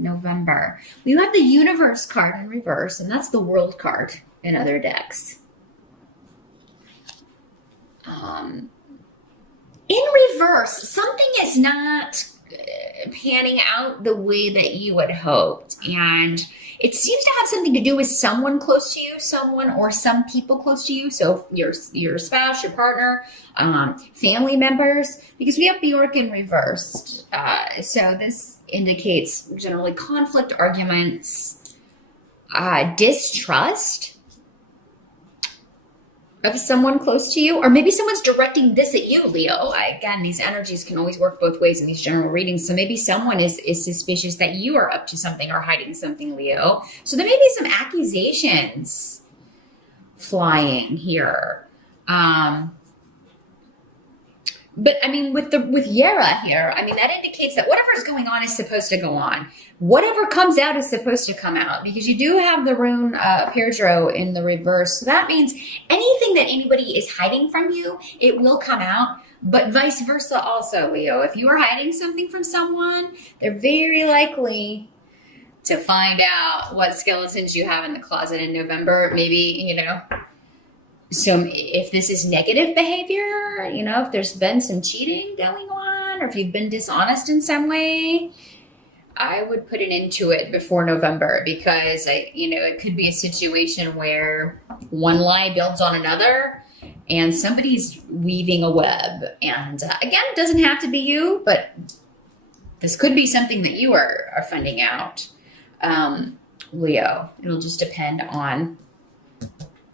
November. We have the Universe card in reverse, and that's the World card in other decks. In reverse, something is not panning out the way that you had hoped. And it seems to have something to do with someone close to you, someone or some people close to you. So your spouse, your partner, family members, because we have Bjork in reversed. So this indicates generally conflict, arguments, distrust of someone close to you, or maybe someone's directing this at you, Leo. Again, these energies can always work both ways in these general readings. So maybe someone is suspicious that you are up to something or hiding something, Leo. So there may be some accusations flying here. But I mean, with Yera here, I mean, that indicates that whatever is going on is supposed to go on. Whatever comes out is supposed to come out, because you do have the rune Pedro in the reverse. So that means anything that anybody is hiding from you, it will come out, but vice versa also, Leo. If you are hiding something from someone, they're very likely to find out what skeletons you have in the closet in November. Maybe, so if this is negative behavior, if there's been some cheating going on, or if you've been dishonest in some way, I would put an end to it before November, because it could be a situation where one lie builds on another and somebody's weaving a web. And again, it doesn't have to be you, but this could be something that you are finding out, Leo. It'll just depend on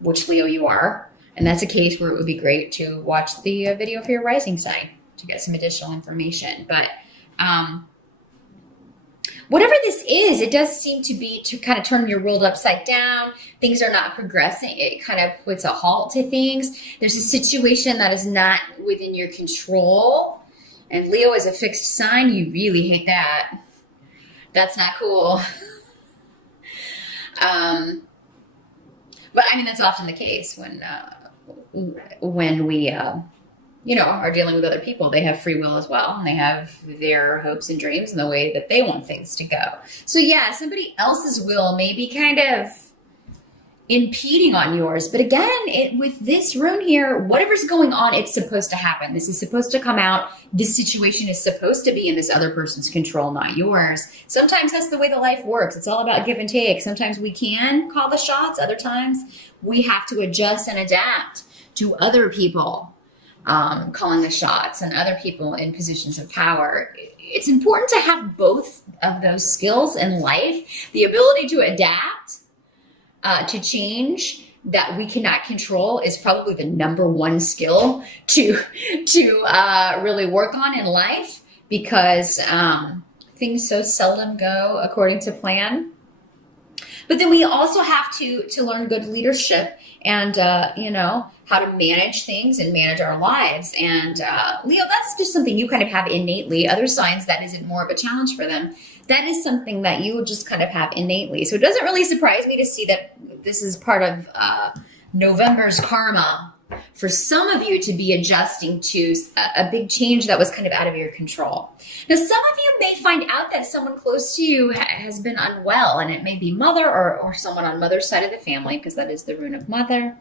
which Leo you are. And that's a case where it would be great to watch the video for your rising sign to get some additional information. But whatever this is, it does seem to be to kind of turn your world upside down. Things are not progressing. It kind of puts a halt to things. There's a situation that is not within your control. And Leo is a fixed sign. You really hate that. That's not cool. But I mean, that's often the case when we, are dealing with other people. They have free will as well, and they have their hopes and dreams and the way that they want things to go. So yeah, somebody else's will may be kind of impeding on yours. But again, with this rune here, whatever's going on, it's supposed to happen. This is supposed to come out. This situation is supposed to be in this other person's control, not yours. Sometimes that's the way the life works. It's all about give and take. Sometimes we can call the shots. Other times we have to adjust and adapt to other people calling the shots and other people in positions of power. It's important to have both of those skills in life. The ability to adapt to change that we cannot control is probably the number one skill to really work on in life, because things so seldom go according to plan. But then we also have to learn good leadership and, how to manage things and manage our lives. And Leo, that's just something you kind of have innately. Other signs, that isn't more of a challenge for them. That is something that you just kind of have innately. So it doesn't really surprise me to see that this is part of November's karma for some of you to be adjusting to a big change that was kind of out of your control. Now, some of you may find out that someone close to you has been unwell, and it may be mother or someone on mother's side of the family, because that is the rune of mother.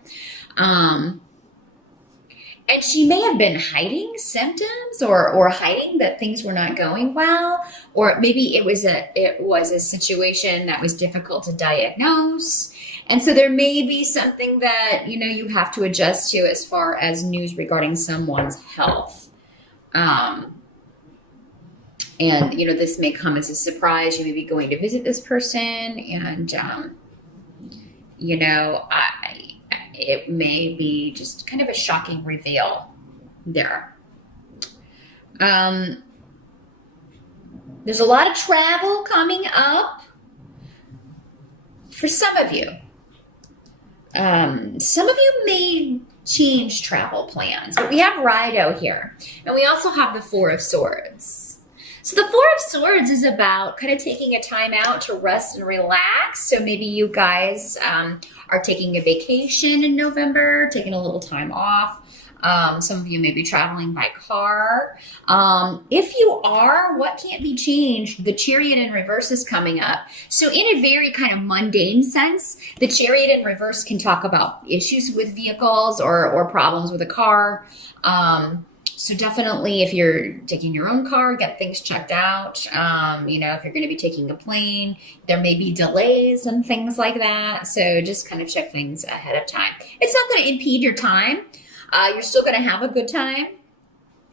And she may have been hiding symptoms or hiding that things were not going well, or maybe it was a situation that was difficult to diagnose. And so there may be something that, you have to adjust to as far as news regarding someone's health. And, this may come as a surprise. You may be going to visit this person, and, it may be just kind of a shocking reveal there. There's a lot of travel coming up for some of you. Some of you may change travel plans, but we have Rido here, and we also have the Four of Swords. So the Four of Swords is about kind of taking a time out to rest and relax. So maybe you guys are taking a vacation in November, taking a little time off. Some of you may be traveling by car. If you are, what can't be changed? The Chariot in reverse is coming up. So in a very kind of mundane sense, the Chariot in reverse can talk about issues with vehicles or problems with a car. So definitely if you're taking your own car, get things checked out. You know, if you're going to be taking a plane, there may be delays and things like that. So just kind of check things ahead of time. It's not going to impede your time. You're still going to have a good time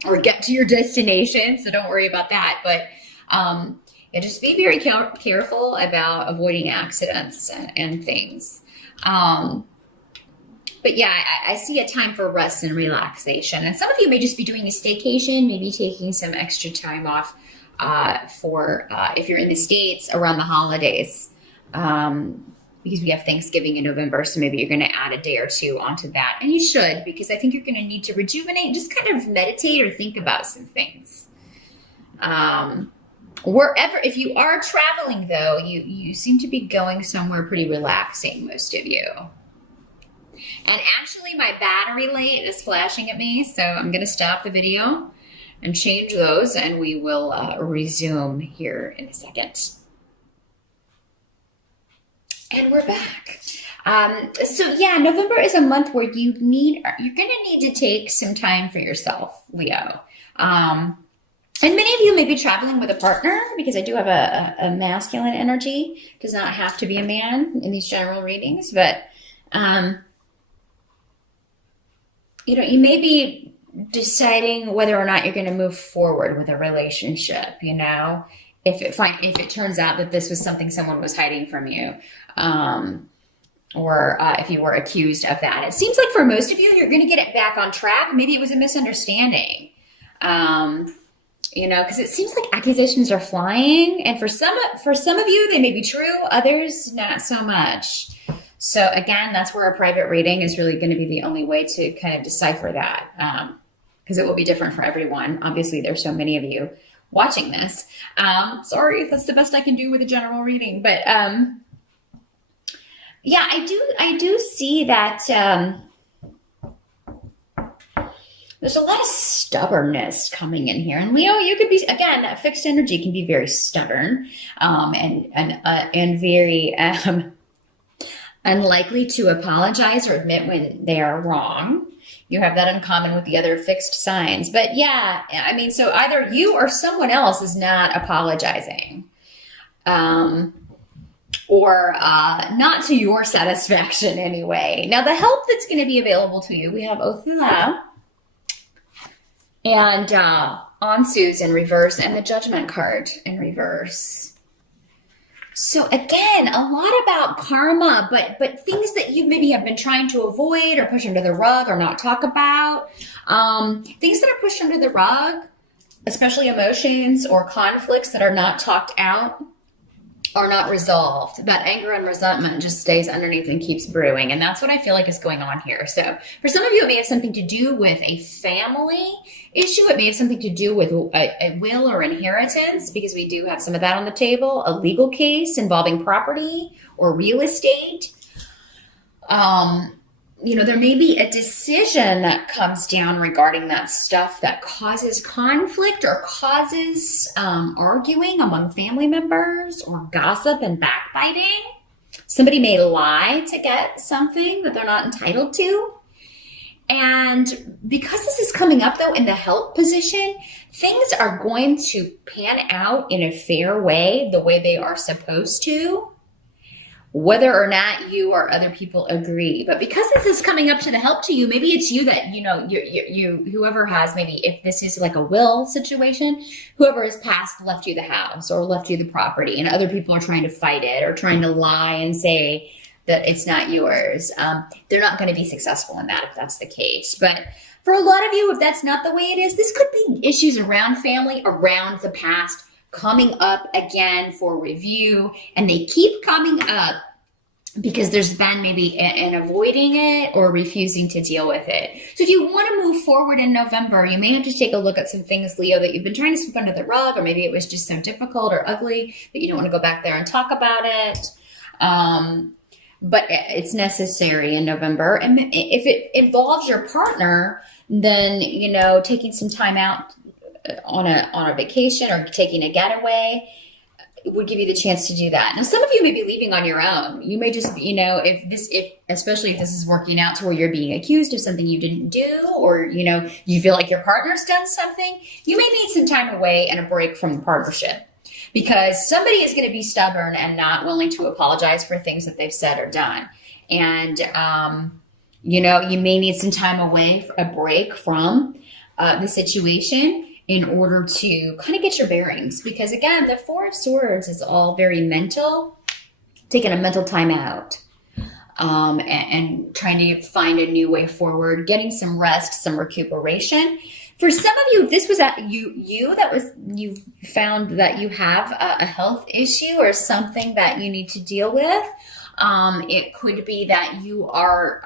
or get to your destination. So don't worry about that. But yeah, just be very careful about avoiding accidents and things. But yeah, I see a time for rest and relaxation. And some of you may just be doing a staycation, maybe taking some extra time off for if you're in the States around the holidays. Because we have Thanksgiving in November, so maybe you're going to add a day or two onto that. And you should, because I think you're going to need to rejuvenate, just kind of meditate or think about some things. Wherever, if you are traveling though, you seem to be going somewhere pretty relaxing, most of you. And actually my battery light is flashing at me, so I'm going to stop the video and change those, and we will resume here in a second. And we're back. So yeah, November is a month where you're going to need to take some time for yourself, Leo. And many of you may be traveling with a partner, because I do have a masculine energy. It does not have to be a man in these general readings, but you know, you may be deciding whether or not you're going to move forward with a relationship, you know, if it turns out that this was something someone was hiding from you, or if you were accused of that. It seems like for most of you, you're going to get it back on track. Maybe it was a misunderstanding, you know, because it seems like accusations are flying, and for some of you, they may be true, others not so much. So again, that's where a private reading is really going to be the only way to kind of decipher that, because it will be different for everyone. Obviously, there's so many of you watching this. Sorry, that's the best I can do with a general reading. But yeah, I do see that there's a lot of stubbornness coming in here. And Leo, you could be, again, that fixed energy can be very stubborn and very unlikely to apologize or admit when they are wrong. You have that in common with the other fixed signs. But yeah, I mean, so either you or someone else is not apologizing, or not to your satisfaction anyway. Now, the help that's going to be available to you, we have Othula and Ansu's in reverse, and the Judgment card in reverse. So again, a lot about karma, but things that you maybe have been trying to avoid or push under the rug or not talk about. Things that are pushed under the rug, especially emotions or conflicts that are not talked out, are not resolved. That anger and resentment just stays underneath and keeps brewing. And that's what I feel like is going on here. So for some of you, it may have something to do with a family issue. It may have something to do with a will or inheritance, because we do have some of that on the table. A legal case involving property or real estate. You know, there may be a decision that comes down regarding that stuff that causes conflict or causes arguing among family members, or gossip and backbiting. Somebody may lie to get something that they're not entitled to. And because this is coming up, though, in the help position, things are going to pan out in a fair way, the way they are supposed to, whether or not you or other people agree. But because this is coming up to the help to you, maybe it's you that, you know, you whoever has, maybe if this is like a will situation, whoever has passed left you the house or left you the property, and other people are trying to fight it or trying to lie and say that it's not yours. They're not going to be successful in that if that's the case. But for a lot of you, if that's not the way it is, this could be issues around family, around the past, coming up again for review, and they keep coming up because there's been maybe an avoiding it or refusing to deal with it. So if you want to move forward in November, you may have to take a look at some things, Leo, that you've been trying to sweep under the rug, or maybe it was just so difficult or ugly that you don't want to go back there and talk about it. But it's necessary in November. And if it involves your partner, then, taking some time out on a vacation or taking a getaway would give you the chance to do that. Now, some of you may be leaving on your own. You may just, especially if this is working out to where you're being accused of something you didn't do, or, you feel like your partner's done something, you may need some time away and a break from the partnership, because somebody is going to be stubborn and not willing to apologize for things that they've said or done. And, you may need some time away, a break from the situation, in order to kind of get your bearings. Because again, the Four of Swords is all very mental, taking a mental time out, and trying to find a new way forward, getting some rest, some recuperation. For some of you, this was you found that you have a health issue or something that you need to deal with. It could be that you are,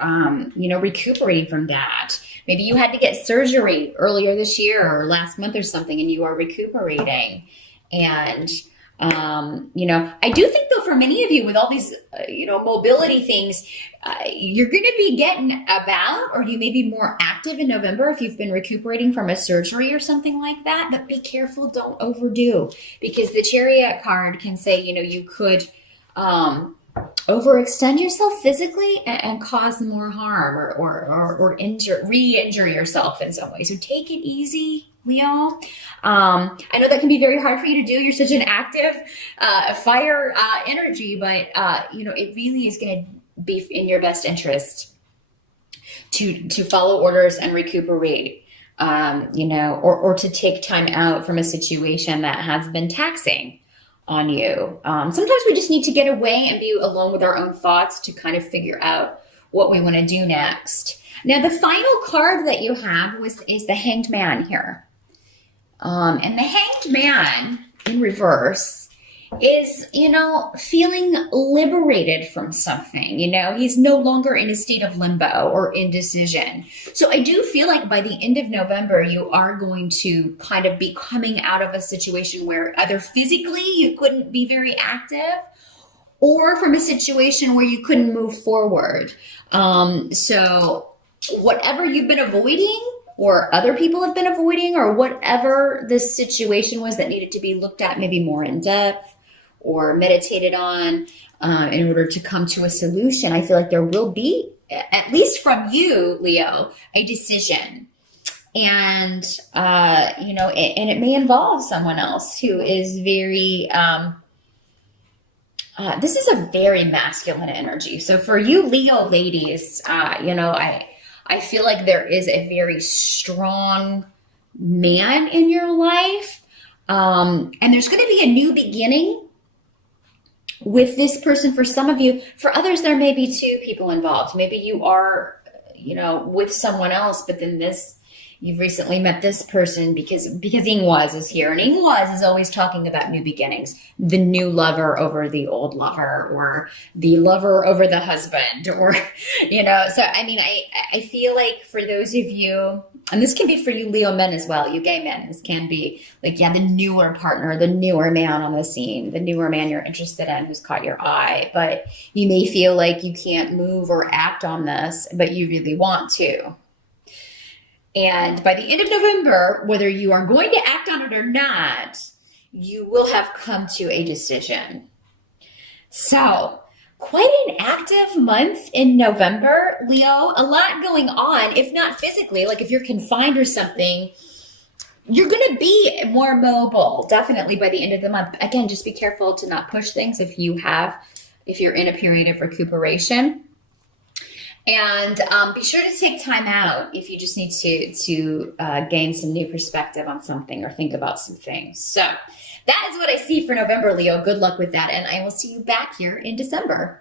recuperating from that. Maybe you had to get surgery earlier this year or last month or something, and you are recuperating. And, I do think, though, for many of you with all these, mobility things, you're going to be getting about, or you may be more active in November if you've been recuperating from a surgery or something like that. But be careful, don't overdo, because the Chariot card can say, you could overextend yourself physically and cause more harm or re-injure yourself in some way. So take it easy, Leo. I know that can be very hard for you to do. You're such an active fire energy, but it really is going to be in your best interest to follow orders and recuperate, or to take time out from a situation that has been taxing on you. Sometimes we just need to get away and be alone with our own thoughts to kind of figure out what we want to do next. Now, the final card that you have is the Hanged Man here. And the Hanged Man in reverse is, feeling liberated from something. He's no longer in a state of limbo or indecision. So I do feel like by the end of November, you are going to kind of be coming out of a situation where either physically you couldn't be very active, or from a situation where you couldn't move forward. So whatever you've been avoiding, or other people have been avoiding, or whatever the situation was that needed to be looked at maybe more in depth or meditated on in order to come to a solution, I feel like there will be, at least from you, Leo, a decision. And, and it may involve someone else who is very, this is a very masculine energy. So for you Leo ladies, I feel like there is a very strong man in your life. And there's going to be a new beginning with this person for some of you. For others, there may be two people involved. Maybe you are, with someone else, but then you've recently met this person because Ingwaz is here. And Ingwaz is always talking about new beginnings, the new lover over the old lover, or the lover over the husband, or, so, I feel like for those of you, and this can be for you Leo men as well, you gay men, this can be like, the newer partner, the newer man on the scene, the newer man you're interested in who's caught your eye, but you may feel like you can't move or act on this, but you really want to. And by the end of November, whether you are going to act on it or not, you will have come to a decision. So, quite an active month in November, Leo. A lot going on, if not physically, like if you're confined or something, you're going to be more mobile, definitely by the end of the month. Again, just be careful to not push things if you're in a period of recuperation. And be sure to take time out if you just need to gain some new perspective on something or think about some things. So that is what I see for November, Leo. Good luck with that. And I will see you back here in December.